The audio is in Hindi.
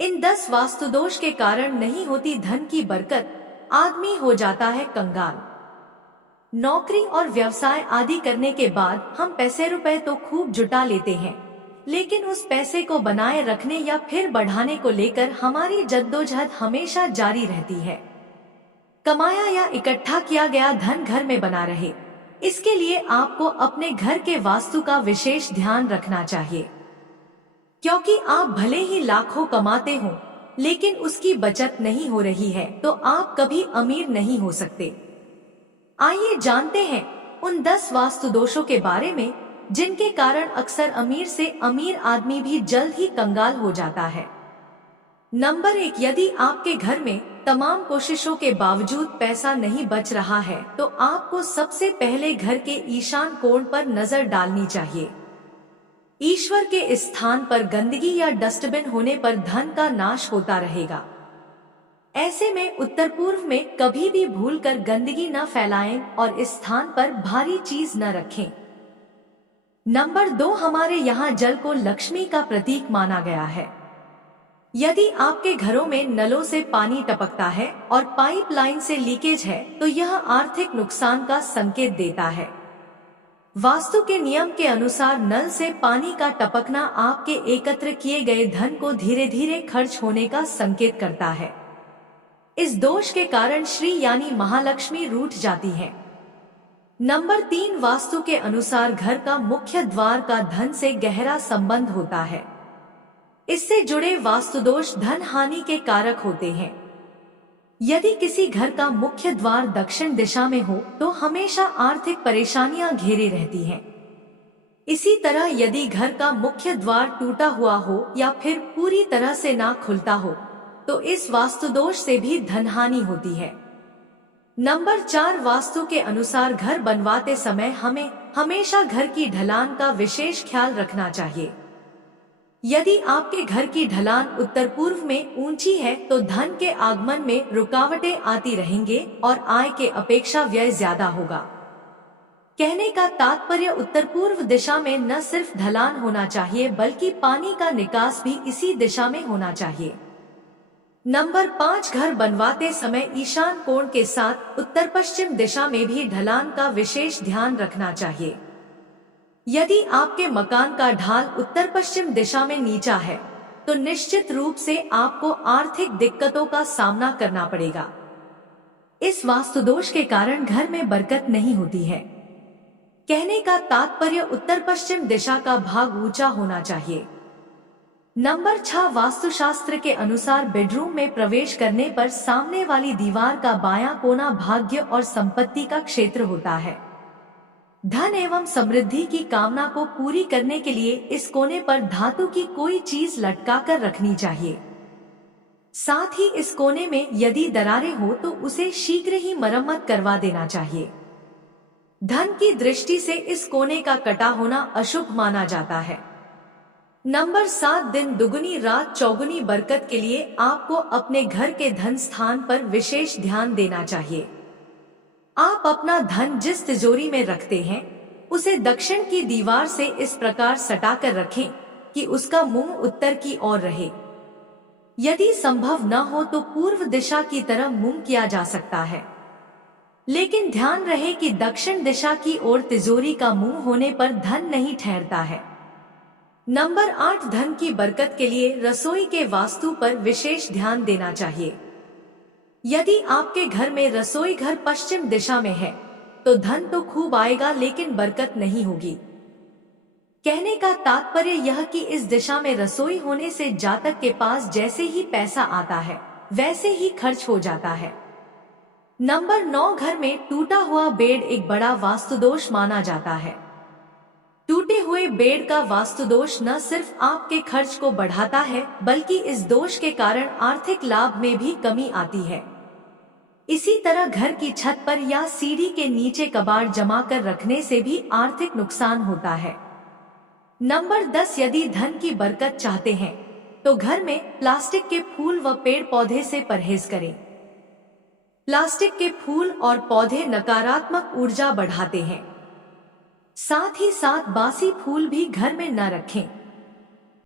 इन 10 वास्तु दोष के कारण नहीं होती धन की बरकत, आदमी हो जाता है कंगाल। नौकरी और व्यवसाय आदि करने के बाद हम पैसे रुपए तो खूब जुटा लेते हैं, लेकिन उस पैसे को बनाए रखने या फिर बढ़ाने को लेकर हमारी जद्दोजहद हमेशा जारी रहती है। कमाया या इकट्ठा किया गया धन घर में बना रहे, इसके लिए आपको अपने घर के वास्तु का विशेष ध्यान रखना चाहिए। क्योंकि आप भले ही लाखों कमाते हो, लेकिन उसकी बचत नहीं हो रही है तो आप कभी अमीर नहीं हो सकते। आइए जानते हैं उन 10 वास्तु दोषों के बारे में, जिनके कारण अक्सर अमीर से अमीर आदमी भी जल्द ही कंगाल हो जाता है। नंबर 1, यदि आपके घर में तमाम कोशिशों के बावजूद पैसा नहीं बच रहा है तो आपको सबसे पहले घर के ईशान कोण पर नजर डालनी चाहिए। ईश्वर के इस स्थान पर गंदगी या डस्टबिन होने पर धन का नाश होता रहेगा। ऐसे में उत्तर पूर्व में कभी भी भूलकर गंदगी न फैलाएं और इस स्थान पर भारी चीज न रखें। नंबर 2, हमारे यहाँ जल को लक्ष्मी का प्रतीक माना गया है। यदि आपके घरों में नलों से पानी टपकता है और पाइपलाइन से लीकेज है तो यह आर्थिक नुकसान का संकेत देता है। वास्तु के नियम के अनुसार नल से पानी का टपकना आपके एकत्र किए गए धन को धीरे धीरे खर्च होने का संकेत करता है। इस दोष के कारण श्री यानी महालक्ष्मी रूठ जाती है। नंबर 3, वास्तु के अनुसार घर का मुख्य द्वार का धन से गहरा संबंध होता है। इससे जुड़े वास्तु दोष धन हानि के कारक होते हैं। यदि किसी घर का मुख्य द्वार दक्षिण दिशा में हो तो हमेशा आर्थिक परेशानियां घेरे रहती हैं। इसी तरह यदि घर का मुख्य द्वार टूटा हुआ हो या फिर पूरी तरह से ना खुलता हो तो इस वास्तु दोष से भी धनहानि होती है। नंबर 4, वास्तु के अनुसार घर बनवाते समय हमें हमेशा घर की ढलान का विशेष ख्याल रखना चाहिए। यदि आपके घर की ढलान उत्तर पूर्व में ऊंची है तो धन के आगमन में रुकावटें आती रहेंगे और आय के अपेक्षा व्यय ज्यादा होगा। कहने का तात्पर्य उत्तर पूर्व दिशा में न सिर्फ ढलान होना चाहिए बल्कि पानी का निकास भी इसी दिशा में होना चाहिए। नंबर 5, घर बनवाते समय ईशान कोण के साथ उत्तर पश्चिम दिशा में भी ढलान का विशेष ध्यान रखना चाहिए। यदि आपके मकान का ढाल उत्तर पश्चिम दिशा में नीचा है तो निश्चित रूप से आपको आर्थिक दिक्कतों का सामना करना पड़ेगा। इस वास्तु दोष के कारण घर में बरकत नहीं होती है। कहने का तात्पर्य उत्तर पश्चिम दिशा का भाग ऊंचा होना चाहिए। नंबर 6, वास्तुशास्त्र के अनुसार बेडरूम में प्रवेश करने पर सामने वाली दीवार का बायां कोना भाग्य और संपत्ति का क्षेत्र होता है। धन एवं समृद्धि की कामना को पूरी करने के लिए इस कोने पर धातु की कोई चीज लटका कर रखनी चाहिए। साथ ही इस कोने में यदि दरारें हो तो उसे शीघ्र ही मरम्मत करवा देना चाहिए। धन की दृष्टि से इस कोने का कटा होना अशुभ माना जाता है। नंबर 7, दिन दुगुनी रात चौगुनी बरकत के लिए आपको अपने घर के धन स्थान पर विशेष ध्यान देना चाहिए। आप अपना धन जिस तिजोरी में रखते हैं उसे दक्षिण की दीवार से इस प्रकार सटाकर रखें कि उसका मुंह उत्तर की ओर रहे। यदि संभव न हो तो पूर्व दिशा की तरफ मुंह किया जा सकता है, लेकिन ध्यान रहे कि दक्षिण दिशा की ओर तिजोरी का मुंह होने पर धन नहीं ठहरता है। नंबर 8, धन की बरकत के लिए रसोई के वास्तु पर विशेष ध्यान देना चाहिए। यदि आपके घर में रसोई घर पश्चिम दिशा में है तो धन तो खूब आएगा लेकिन बरकत नहीं होगी। कहने का तात्पर्य यह कि इस दिशा में रसोई होने से जातक के पास जैसे ही पैसा आता है वैसे ही खर्च हो जाता है। नंबर 9, घर में टूटा हुआ बेड एक बड़ा वास्तुदोष माना जाता है। टूटे हुए बेड का वास्तुदोष न सिर्फ आपके खर्च को बढ़ाता है बल्कि इस दोष के कारण आर्थिक लाभ में भी कमी आती है। इसी तरह घर की छत पर या सीढ़ी के नीचे कबाड़ जमा कर रखने से भी आर्थिक नुकसान होता है। नंबर 10, यदि धन की बरकत चाहते हैं तो घर में प्लास्टिक के फूल व पेड़ पौधे से परहेज करें। प्लास्टिक के फूल और पौधे नकारात्मक ऊर्जा बढ़ाते हैं। साथ ही साथ बासी फूल भी घर में न रखें।